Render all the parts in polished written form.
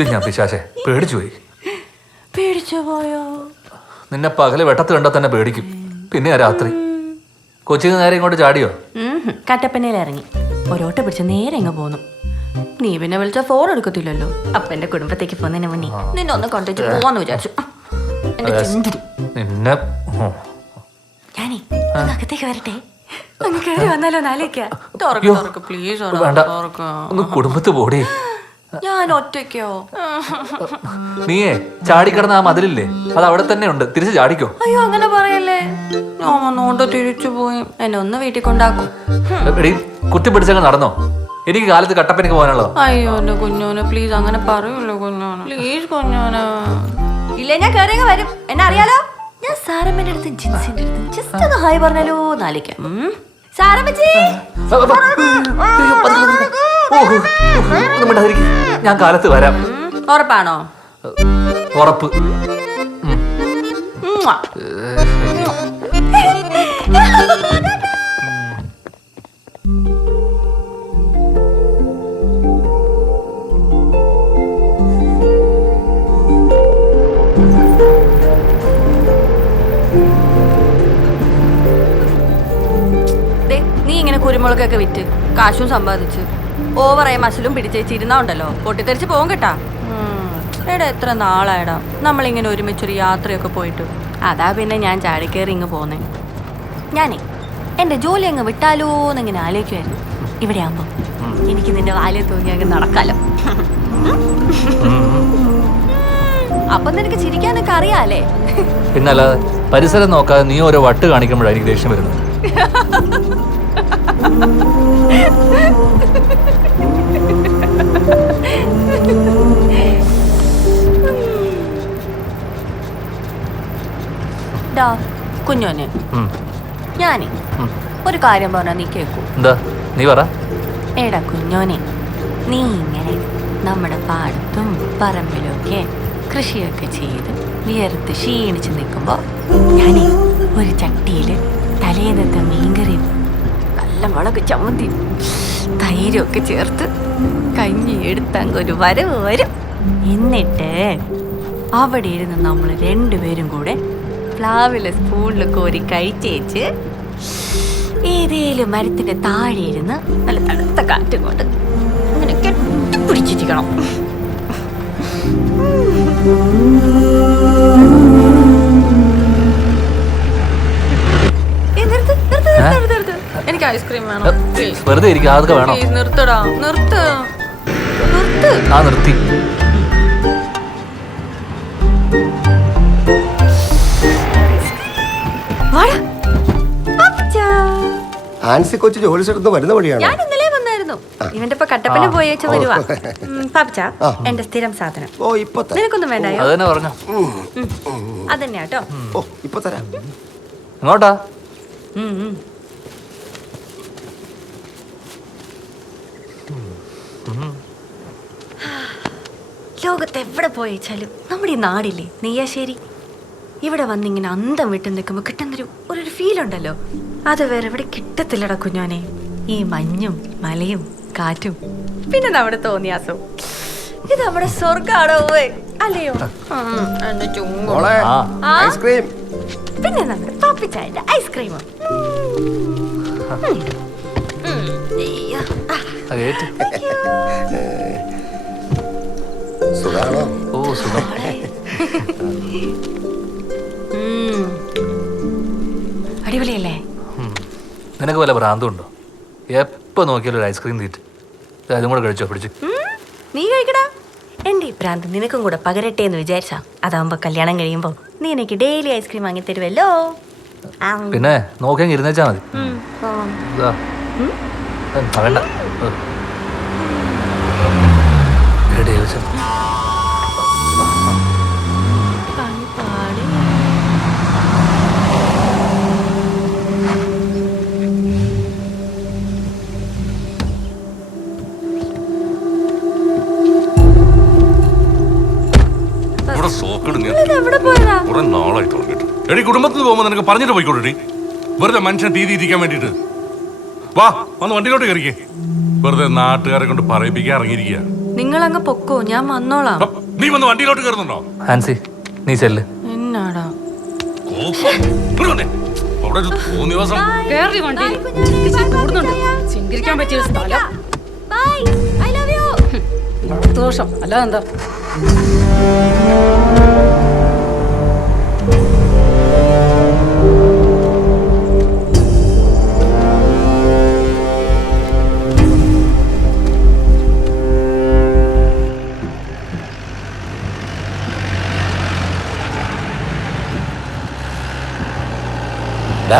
കൊല്ലും ഞാൻ പിശാചെ. പേടിച്ചു പോയി. പേടിച്ചു പോയോ? നിന്നെ പകല് വെട്ടത്ത് കണ്ടാൽ തന്നെ പേടിക്കും. പിന്നെ രാത്രി കൊച്ചിന് നേരെ ഇങ്ങോട്ട് ചാടിയോ? കട്ടപ്പനയിൽ ഇറങ്ങി ഒരോട്ട പിടിച്ച് നേരെ ഇങ്ങ് പോന്നു. നീ പിന്നെ വിളിച്ച ഫോൺ എടുക്കത്തില്ലല്ലോ. അപ്പൊ എന്റെ കുടുംബത്തേക്ക് പോകുന്നതിന് മുന്നേ നിന്നെ ഒന്ന് കൊണ്ടിട്ട് പോവാന്ന് വിചാരിച്ചു. എന്റെ ചന്ദ്രി നിന്നെ ഞാനേ അകത്തേക്ക് വരട്ടെ. ഒന്ന് കയറി വന്നാലോ നാലേക്കാ. പ്ലീസ് വേണ്ട, ഒന്ന് കുടുംബത്ത് പോടി. ഞാൻ ഒറ്റയ്ക്കോ? നീയേ ചാടിക്കിടന്ന ആ മതിലില്ലേ, അത് അവിടെ തന്നെ ഉണ്ട്. തിരിച്ച് ചാടിക്കോ. അയ്യോ അങ്ങനെ പറയല്ലേ. ഞാൻ വന്നോണ്ട് തിരിച്ചു പോയി. എന്നെ ഒന്ന് വീട്ടിൽ കൊണ്ടാക്കും. എടീ, കുത്തിപ്പിടിച്ചങ്ങ് നടന്നോ. എനിക്ക് കാലത്ത് കട്ടപ്പനക്ക് പോകാനുള്ളോ. അയ്യോ എന്റെ കുഞ്ഞോനെ പ്ലീസ് അങ്ങനെ പറയൂല്ലോ കുഞ്ഞോനെ. പ്ലീസ് കുഞ്ഞോനെ. ഇല്ല ഞാൻ കയറിയങ്ങ് വരും. എന്നെ അറിയാലോ. ഞാൻ സാറമ്മന്റെ അടുത്ത് ജിൻസിന്റെ അടുത്ത് ജസ്റ്റ് ഒന്ന് ഹായ് പറഞ്ഞാലോ നാലിക്കാം. സാറമ്മച്ചി ഞാൻ കാലത്ത് വരാം. ഉറപ്പാണോ? ഉറപ്പ്. നീ ഇങ്ങനെ കുരുമുളകൊക്കെ വിറ്റ് കാശും സമ്പാദിച്ച് ഓവറായ മസിലും പിടിച്ചേച്ചിരുന്നാ ഉണ്ടല്ലോ പൊട്ടിത്തെറിച്ച് പോകും കേട്ടാ. എടാ എത്ര നാളായടാ നമ്മളിങ്ങനെ ഒരുമിച്ചൊരു യാത്രയൊക്കെ പോയിട്ട്. അതാ പിന്നെ ഞാൻ ചാടിക്കേറി ഇങ്ങ് പോന്നേ. ഞാനേ എന്റെ ജോലി അങ്ങ് വിട്ടാലോ എന്നിങ്ങനെ ആലോചിക്കുമായിരുന്നു. ഇവിടെ ആകുമ്പോ എനിക്ക് നിന്റെ വാലിൽ തൂങ്ങി അങ്ങ് നടക്കാലോ. അപ്പൊ നിനക്ക് ചിരിക്കാനൊക്കെ അറിയാലേ. പിന്നല്ലാതെ പരിസരം നോക്കാതെ നീ ഓരോ വട്ട് കാണിക്കുമ്പോഴായിരിക്കും ദേഷ്യം വരുന്നത്. കുഞ്ഞോനെ ഞാനേ ഒരു കാര്യം പറഞ്ഞാ നീ കേക്കൂ. എന്താ? നീ പറ. എടാ കുഞ്ഞോനെ, നീ ഇങ്ങനെ നമ്മുടെ പാടത്തും പറമ്പിലും ഒക്കെ കൃഷിയൊക്കെ ചെയ്ത് വിയർത്ത് ക്ഷീണിച്ച് നിൽക്കുമ്പോ ഞാനേ ഒരു ചട്ടിയില് തലേന്നത്തെ മീൻകറിയും നല്ല മുളക് ചമ്മന്തി തൈരൊക്കെ ചേർത്ത് കഞ്ഞി എടുത്തങ്ങ് ഒരു വരവ് വരും. എന്നിട്ട് അവിടെ ഇരുന്ന് നമ്മൾ രണ്ടുപേരും കൂടെ പ്ലാവിലെ സ്പൂണിൽ കോരി കഴിച്ചേച്ച് ഏതേലും മരത്തിന്റെ താഴെ ഇരുന്ന് നല്ല തണുത്ത കാറ്റും കൊണ്ട് അങ്ങനെ കെട്ടിപ്പിടിച്ചിരിക്കണം. എനിക്ക് ഐസ്ക്രീം വേണം. വെറുതെ ഇരിക്കും. അതൊക്കെ വേണം. നിർത്തടാ, നിർത്ത്. ആ നിർത്തി. ആൻസി കൊച്ചു ജോലി സ്ഥലത്ത് വരുന്ന വഴിയാണ്. ഞാൻ ഇന്നലെ വന്നായിരുന്നു. ഇവന്റെ ഇപ്പൊ കട്ടപ്പന പോയി വെച്ച് വരുവാ. പാപ്പച്ച എന്റെ സ്ഥിരം സാധനം. ഓ ഇപ്പൊ നിനക്കൊന്നും വേണ്ടായോ? അതന്നെ പറഞ്ഞു. അതന്നെയാ കേട്ടോ. ഓ ഇപ്പൊ തരാം. ഇങ്ങോട്ടാ. ലോകത്ത് എവിടെ പോയേച്ചാലും നമ്മുടെ ഈ നാടില്ലേ നെയ്യാശ്ശേരി, ഇവിടെ വന്നിങ്ങനെ അന്തം വിട്ട് നിൽക്കുമ്പോൾ കിട്ടുന്നൊരു ഒരു ഫീൽ ഉണ്ടല്ലോ, അത് വേറെ എവിടെ കിട്ടത്തില്ലടാ കുഞ്ഞോനെ. ഈ മഞ്ഞും മലയും കാറ്റും പിന്നെ നമ്മുടെ തോന്നിയാസോ, ഇത് നമ്മുടെ സ്വർഗാടോ അല്ലയോ? ഐസ്ക്രീം. പിന്നെ നമ്മുടെ പാപ്പിച്ചായന്റെ ഐസ്ക്രീമോ. സുഖാണോ? ഓ സുഖം. അടിപൊളിയല്ലേ? നിനക്ക് വല്ല ഭ്രാന്തുണ്ടോ? എപ്പോ നോക്കിയാലും ഒരു ഐസ്ക്രീം തീറ്റ്. അതും കൂടെ കഴിച്ചോ? പിടിച്ചു നീ കഴിക്കടാ. എന്റെ ഈ ഭ്രാന്ത് നിനക്കും കൂടെ പകരട്ടെ എന്ന് വിചാരിച്ചാ. അതാവുമ്പോ കല്യാണം കഴിയുമ്പോ നീ എനിക്ക് ഡെയിലി ഐസ്ക്രീം വാങ്ങി തരുമല്ലോ. പിന്നെ നോക്കിയാൽ ഇരുന്നേച്ചാ മതി. വേണ്ട. എടി കുടുംബത്തിൽ പോകുമ്പോ നിനക്ക് പറഞ്ഞിട്ട് പോയിക്കോട്ടെ. വെറുതെ മനുഷ്യൻ തീ തീറ്റിക്കാൻ വേണ്ടിട്ട്. വാ വന്ന് വണ്ടിയിലോട്ട് കയറിക്കേ. വെറുതെ നാട്ടുകാരെ കൊണ്ട് പറയിപ്പിക്കാൻ ഇറങ്ങിയിരിക്കുക. നിങ്ങൾ അങ്ങ് പൊക്കോ, ഞാൻ വന്നോളാം. നീ വന്ന് വണ്ടിയിലോട്ട് കയറുന്നുണ്ടോ? ആൻസി നീ ചെല്ല്. എന്നാടാ അവിടെ ഒരു തോന്നിവാസം. കേറി വണ്ടിയിൽ. ഇച്ചിരി കൂടുന്നുണ്ട്. ചിങ്കരിക്കാൻ പറ്റിയ സ്ഥലം. ദോഷം അല്ലാതെ എന്താ?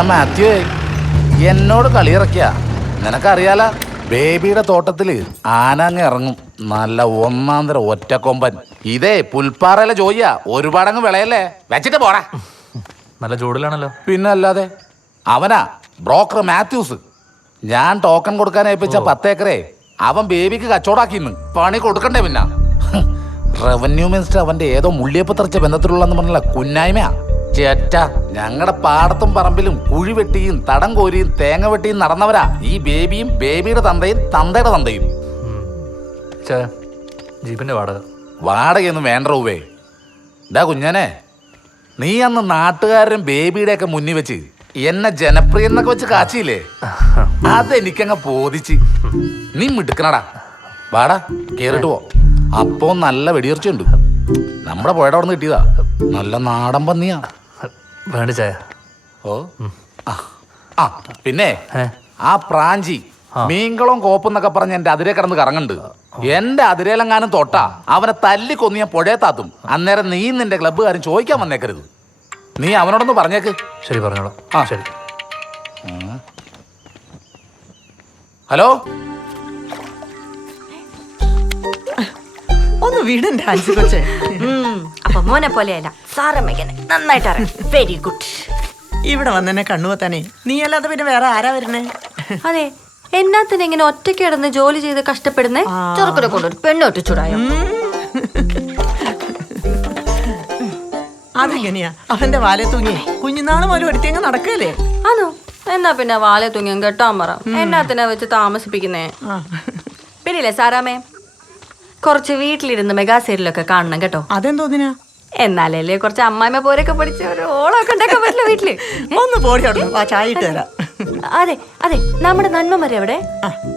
മാത്യു എന്നോട് കളിയിറക്കിയ നിനക്കറിയാല, ബേബിയുടെ തോട്ടത്തില് ആന അങ്ങ് ഇറങ്ങും. നല്ല ഒന്നാം തരം ഒറ്റക്കൊമ്പൻ. ഇതേ പുൽപ്പാറയിലെ ജോയിയാ, ഒരുപാടങ്ങ് വിളയല്ലേ. വെച്ചിട്ട് പോടാ. നല്ല ചൂടിലാണല്ലോ. പിന്നെ അല്ലാതെ. അവനാ ബ്രോക്കർ മാത്യൂസ്. ഞാൻ ടോക്കൺ കൊടുക്കാൻ ഏൽപ്പിച്ച 10 ഏക്കറേ അവൻ ബേബിക്ക് കച്ചവടാക്കിന്ന്. പണി കൊടുക്കണ്ടേ? പിന്നെ റവന്യൂ മിനിസ്റ്റർ അവന്റെ ഏതോ മുള്ളിയപ്പത്തറച്ച ബന്ധത്തിലുള്ളെന്ന് പറഞ്ഞല്ല കുന്നായ്മയാ. ചേറ്റ ഞങ്ങളുടെ പാടത്തും പറമ്പിലും കുഴി വെട്ടിയും തടം കോരിയും തേങ്ങ വെട്ടിയും നടന്നവരാ ഈ ബേബിയും ബേബിയുടെ തന്തയും തന്തയുടെ തന്തയും. ജീപ്പിന്റെ വാടകയൊന്നും വേണ്ട റൂവേ. ഡാ കുഞ്ഞനെ, നീ അന്ന് നാട്ടുകാരനും ബേബിയുടെ ഒക്കെ മുന്നിൽ വെച്ച് എന്നെ ജനപ്രിയെന്നൊക്കെ വെച്ച് കാച്ചിയില്ലേ, അതെനിക്കങ്ങ് ബോധിച്ച്. നീ മിടുക്കണടാ. വാടാ കേറിട്ട് പോ. അപ്പോ നല്ല വെടിയർച്ചയുണ്ട്. നമ്മുടെ പുഴയുടെ അവിടെ നിന്ന് കിട്ടിയതാ. നല്ല നാടൻ പന്നിയാ. വേണ്ട ചായ. ഓ ആ പിന്നെ ആ പ്രാഞ്ചി മീൻകുളം കോപ്പെന്നൊക്കെ പറഞ്ഞ് എന്റെ അതിരെ കിടന്ന് കറങ്ങുന്നുണ്ട്. എന്റെ അതിരയിലെങ്ങാനും തൊട്ടാ അവനെ തല്ലി കൊന്ന് ഞാൻ പുഴയെ താത്തും. അന്നേരം നീ നിന്റെ ക്ലബ്ബുകാരൻ ചോദിക്കാൻ വന്നേക്കരുത്. നീ അവനോടൊന്ന് പറഞ്ഞേക്ക്. ശരി പറഞ്ഞോളാം. ആ ശരി. ഹലോ, ഒന്ന് വീടന്റെ ആൻസി കൊച്ചേ. അപ്പൊ മോനെ പോലെയല്ല, സാറമ്മയ്ക്കനെ നന്നായിട്ട് അറിയാം. Very good. ഇവിടെ വന്നെന്നെ കണ്ണുവത്താനേ, നീ അല്ലാതെ പിന്നെ വേറെ ആരാ വരുന്നേ? അതെ, എന്നാത്തിന് ഇങ്ങനെ ഒറ്റയ്ക്ക് കിടന്ന് ജോലി ചെയ്ത് കഷ്ടപ്പെടുന്നേ? ചെറുക്കനെ കൊണ്ടൊരു പെണ്ണൊട്ട് ചൂടായോ? അതെങ്ങനെയാ അവന്റെ വാലെ തൂങ്ങി കുഞ്ഞുനാള് പോലും ഒരുത്തിയങ്ങ് നടക്കല്ലേ? ആണോ? എന്നാ പിന്നെ വാലെ തൂങ്ങിയും കെട്ടാൻ പറ. എന്നാത്തിനാ വെച്ച് താമസിപ്പിക്കുന്നേ? പിന്നില്ലേ സാറാമേ, കുറച്ച് വീട്ടിലിരുന്ന് മെഗാ സീരിയലൊക്കെ കാണണം കേട്ടോ. അതെന്തോന്നിനാ? എന്നാലല്ലേ കുറച്ച് അമ്മായിമ്മ പോരൊക്കെ പഠിച്ച ഒരു ഓളൊക്കെ ഉണ്ടാക്കാൻ പറ്റില്ല വീട്ടില്. ഒന്ന് പോടി അവിടെ, ആ ചായ ഇട്ട് തരാം. അതെ അതെ, നമ്മുടെ നന്മമാരെ എവിടെ?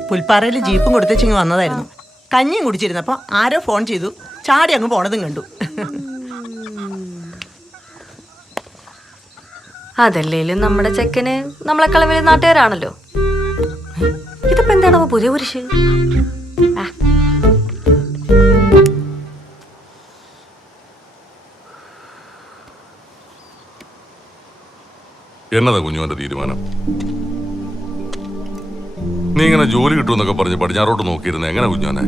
പുൽപ്പാറയിൽ ജീപ്പും കൊടുത്തേച്ചിങ് വന്നതായിരുന്നു. കഞ്ഞിയും കുടിച്ചിരുന്നപ്പോ ആരോ ഫോൺ ചെയ്തു, ചാടി അങ്ങ് പോണതും കണ്ടു. അതല്ലേലും നമ്മുടെ ചെക്കന് നമ്മളെക്കാളും വലിയ നാട്ടുകാരാണല്ലോ. ഇതിപ്പോ എന്താണോ പുതിയ കുരിശ്? എന്നതാ കുഞ്ഞുവന്റെ തീരുമാനം? നീ ഇങ്ങനെ ജോലി കിട്ടുമെന്നൊക്കെ പറഞ്ഞ് പടിഞ്ഞാറോട്ട് നോക്കിയിരുന്ന എങ്ങനെ കുഞ്ഞുവനെ?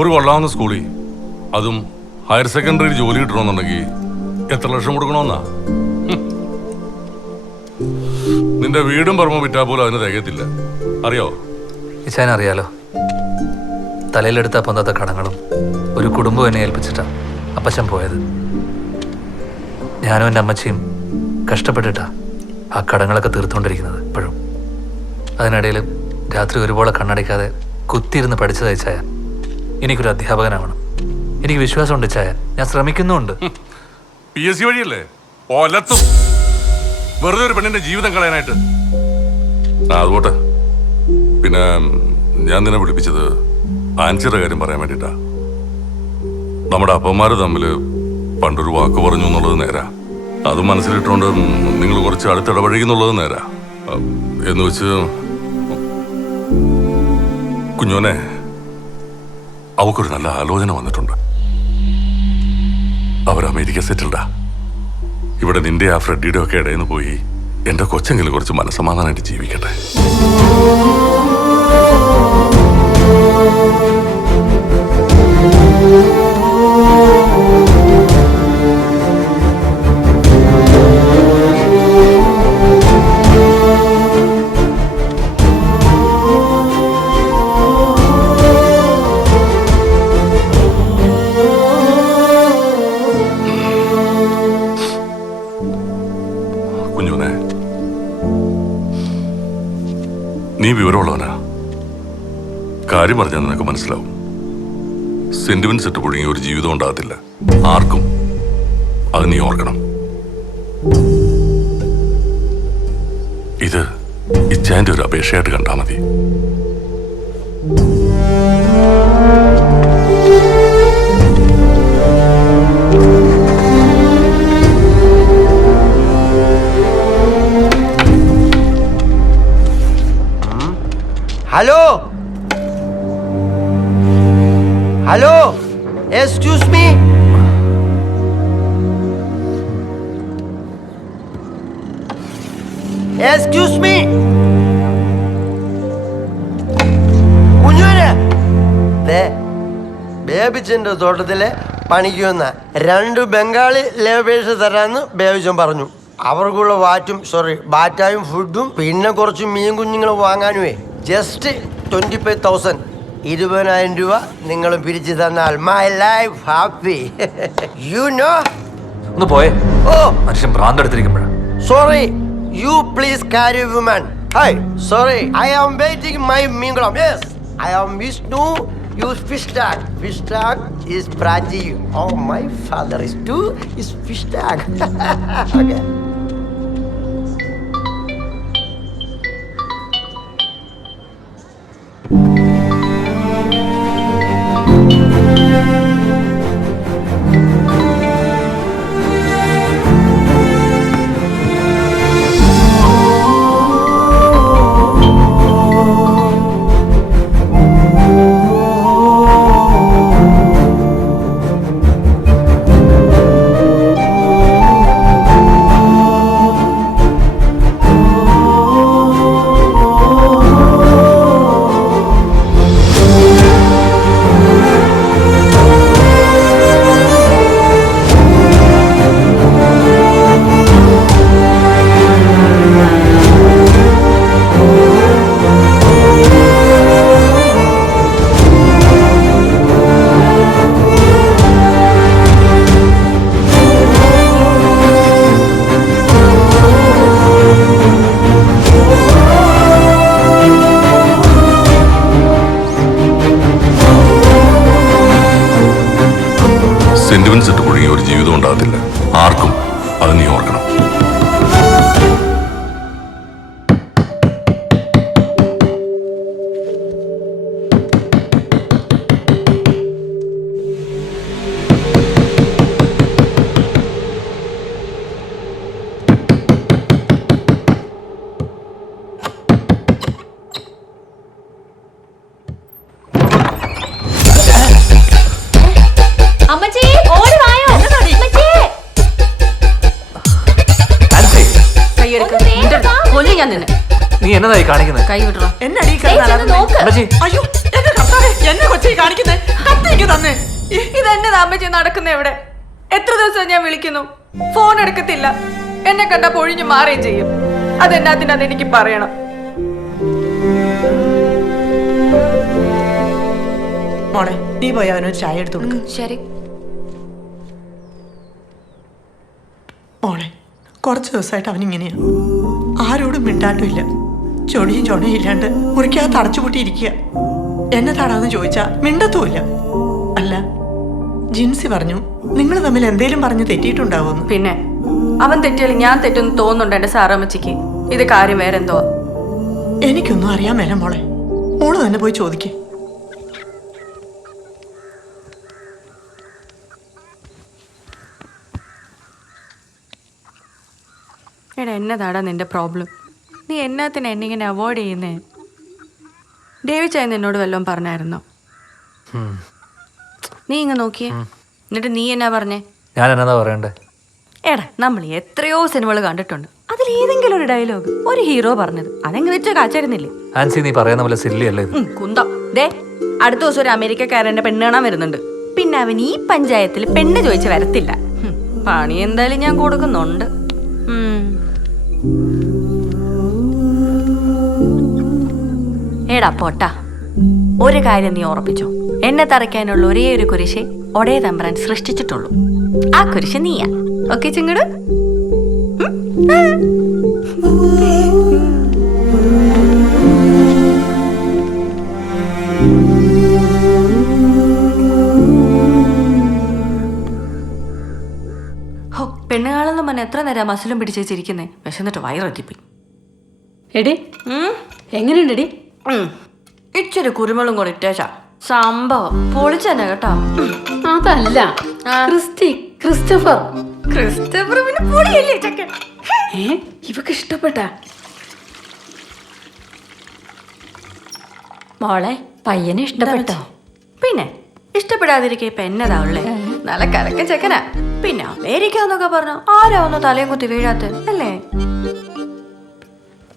ഒരു കൊള്ളാവുന്ന സ്കൂളിൽ, അതും ഹയർ സെക്കൻഡറിയിൽ ജോലി കിട്ടണമെന്നുണ്ടെങ്കിൽ എത്ര ലക്ഷം കൊടുക്കണമെന്നാ? നിന്റെ വീടും പറമ്പും വിറ്റാ പോലും അതിന് തികയത്തില്ല, അറിയോ? ഇച്ചാനറിയാലോ, തലയിലെടുത്ത പൊന്താത്ത കടങ്ങളും ഒരു കുടുംബം എന്നെ ഏൽപ്പിച്ചിട്ടാ അപ്പച്ചൻ പോയത്. ഞാനും എൻ്റെ അമ്മച്ചിയും കഷ്ടപ്പെട്ടിട്ടാ ആ കടങ്ങളൊക്കെ തീർത്തുകൊണ്ടിരിക്കുന്നത് ഇപ്പോഴും. അതിനിടയിൽ രാത്രി ഒരുപോലെ കണ്ണടയ്ക്കാതെ കുത്തിയിരുന്ന് പഠിച്ചതായി ചായ. എനിക്കൊരു അധ്യാപകനാവണം. എനിക്ക് വിശ്വാസമുണ്ട് ചായ, ഞാൻ ശ്രമിക്കുന്നുമുണ്ട്. PSC വഴിയല്ലേ ഒലത്തും വെറുതെ ഒരു പെണ്ണിന്റെ ജീവിതം കളയാനായിട്ട്. അതുപോട്ടെ, പിന്നെ ഞാൻ നിന്നെ വിളിപ്പിച്ചത് ആൻസിയുടെ കാര്യം പറയാൻ വേണ്ടിട്ടാ. നമ്മുടെ അപ്പന്മാര് തമ്മിൽ പണ്ടൊരു വാക്ക് പറഞ്ഞു എന്നുള്ളത് നേരാ. അത് മനസ്സിലിട്ടുകൊണ്ട് നിങ്ങൾ കുറച്ച് അടുത്തിടപഴകുന്നുള്ളത് നേരാ. എന്ന് വെച്ച് കുഞ്ഞോനെ, അവക്കൊരു നല്ല ആലോചന വന്നിട്ടുണ്ട്. അവർ അമേരിക്ക സെറ്റിൽഡാ. ഇവിടെ നിന്റെ ആ ഫ്രെഡിയുടെ ഒക്കെ ഇടയിൽ നിന്ന് പോയി എന്റെ കൊച്ചെങ്കിലും കുറച്ച് മനസ്സമാധാനമായിട്ട് ജീവിക്കട്ടെ. നീ വിവരമുള്ളവനാ. കാര്യം പറഞ്ഞാൽ നിനക്ക് മനസ്സിലാവും. സെന്റിമെന്റ്സ് ഇട്ട് പുഴുങ്ങിയ ഒരു ജീവിതം ഉണ്ടാകത്തില്ല ആർക്കും. അത് നീ ഓർക്കണം. ഇത് ഇച്ചാന്റെ ഒരു അപേക്ഷയായിട്ട് കണ്ടാൽ മതി. Hello hello, excuse me. Excuse me. കുഞ്ഞുന് ബേബിച്ചന്റെ തോട്ടത്തിലെ പണിക്ക് വന്ന 2 ബംഗാളി ലേബേഴ്സ് തരാന്ന് ബേബിച്ചൻ പറഞ്ഞു. അവർക്കുള്ള ബാറ്റായും ഫുഡും പിന്നെ കുറച്ച് മീൻ കുഞ്ഞുങ്ങൾ വാങ്ങാനുമേ ജസ്റ്റ് 25,000 20,000 രൂപ നിങ്ങൾ പിരിച്ചു തന്നാൽ my life happy. You know. ഒന്ന് പോയേ. ഓ മനുഷ്യൻ ഭ്രാന്തെടുത്തിരിക്കുമ്പോഴാ. Sorry, you please carry woman. Hi sorry, I am waiting my മീൻകുളം. Yes, I am Vishnu. You fish tag. Fish tag is Prachi. Oh my father is to is fish tag. Okay. Sentiments ഇട്ട് പുഴുങ്ങിയ ഒരു ജീവിതം ഉണ്ടാകത്തില്ല ആർക്കും. അത് നീ ഓർക്കണം. അമ്മച്ചി ഓടി വായോ. അമ്മച്ചി ആൻസി, കൈയെടുക്ക്. കൊല്ലി ഞാൻ നിന്നെ. നീ എന്നതായി കാണിക്കുന്നത്? കൈ വിടറോ. എന്നടി നോക്ക്. അമ്മച്ചി, അയ്യോ എന്റെ കർത്താവേ, എന്നെ കൊച്ചി കാണിക്കുന്നേ. കത്തിക്ക് തന്നെ. ഇതെന്നതാ അമ്മച്ചി നടക്കുന്ന എവിടെ? എത്ര ദിവസം ഞാൻ വിളിക്കുന്നു, ഫോൺ എടുക്കത്തില്ല. എന്നെ കണ്ട പൊഴിഞ്ഞു മാറുകയും ചെയ്യും. അതെന്നാത്തിനാന്ന് എനിക്ക് പറയണം. മോളെ നീ പോയി അവനൊരു ചായ എടുത്തു കൊടുക്ക്. ശരി. മോളെ കുറച്ച് ദിവസമായിട്ട് അവനിങ്ങനെയാ. ആരോടും മിണ്ടാട്ടുമില്ല. ചൊടിയും ചൊണയും ഇല്ലാണ്ട് മുറിക്കകത്ത് അടച്ചുപൂട്ടിയിരിക്കുക. എന്നതാടാന്ന് ചോദിച്ചാ മിണ്ടത്തുമില്ല. അല്ല, ജിൻസി പറഞ്ഞു നിങ്ങൾ തമ്മിൽ എന്തേലും പറഞ്ഞ് തെറ്റിയിട്ടുണ്ടാവുമെന്ന്. പിന്നെ അവൻ തെറ്റിയാൽ ഞാൻ തെറ്റെന്ന് തോന്നുന്നുണ്ട് എന്റെ സാറാമ്മച്ചിക്ക്. ഇത് കാര്യം വേറെന്തോ. എനിക്കൊന്നും അറിയാൻ മേല മോളെ. മോള് തന്നെ പോയി ചോദിക്കേ. എടാ എന്നതാടാ നിന്റെ പ്രോബ്ലം? നീ എന്നാത്തിന് എന്നെ ഇങ്ങനെ അവോയ്ഡ് ചെയ്യുന്നേ? ഡേവിഡ് ചായ എന്നോട് വല്ലതും പറഞ്ഞായിരുന്നോ? നീ ഇങ്ങ് നോക്കിയേ. എന്നിട്ട് നീ എന്നാ പറഞ്ഞേ? ഞാൻ എന്നതാ പറയണ്ടേ? എടാ നമ്മൾ എത്രയോ സിനിമകൾ കണ്ടിട്ടുണ്ട്. അതിലേതെങ്കിലും ഒരു ഡയലോഗ് ഒരു ഹീറോ പറഞ്ഞത് അതെങ്ങനെ വെച്ച് കാച്ചായിരുന്നില്ലേ? ആൻസി, നീ പറയുന്ന പോലെ സില്ലി അല്ലേ ഇത്? കുന്തം. ദേ അടുത്ത ദിവസം ഒരു അമേരിക്കക്കാരൻ്റെ പെണ്ണ് കാണാൻ വരുന്നുണ്ട്. പിന്നെ അവൻ ഈ പഞ്ചായത്തിൽ പെണ്ണ് ചോദിച്ച് വരത്തില്ല. പണി എന്തായാലും ഞാൻ കൊടുക്കുന്നുണ്ട്. എടാ പോട്ടാ, ഒരു കാര്യം നീ ഉറപ്പിച്ചോ. എന്നെ തറയ്ക്കാനുള്ള ഒരേ ഒരു കുരിശ് ഒടേ തമ്പ്രാൻ സൃഷ്ടിച്ചിട്ടുള്ളൂ. ആ കുരിശ് നീയാ. ഓക്കെ ചിങ്ങട്? ഹോ പെണ്ണുകാളെന്ന് പറഞ്ഞ എത്ര നേരം മസിലും പിടിച്ചേച്ചിരിക്കുന്നേ വിശന്നിട്ട് വയറെത്തിപ്പോയി. എടി എങ്ങനെയുണ്ടെടി? ഇച്ചിരി കുരുമുളും കൂടി ഇട്ടേച്ചാ സംഭവം പൊളിച്ചെന്നെ കേട്ടോ. അതല്ല ക്രിസ്റ്റഫർ ക്രിസ്റ്റഫറിന് പൊളിയല്ലേ ചക്കൻ. ഇവക്ക് ഇഷ്ടപ്പെട്ട മോളെ പയ്യനെ ഇഷ്ടപ്പെട്ടോ? പിന്നെ ഇഷ്ടപ്പെടാതിരിക്കെ ഇപ്പൊ എന്നതാ ഉള്ളേ? നല്ല കലക്കൻ ചെക്കനാ. പിന്നെ അമേരിക്ക എന്നൊക്കെ പറഞ്ഞു ആരാ ഒന്ന് തലയും കുത്തി വീഴാത്ത അല്ലേ?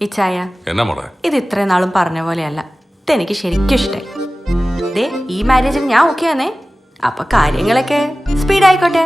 ഈ ചായ എന്നാ മോളെ? ഇത് ഇത്രയും നാളും പറഞ്ഞ പോലെയല്ല. ഇതെനിക്ക് ശരിക്കും ഇഷ്ടായി. ദേ ഈ മാരേജിന് ഞാൻ ഓക്കെ ആണേ. അപ്പൊ കാര്യങ്ങളൊക്കെ സ്പീഡ് ആയിക്കോട്ടെ.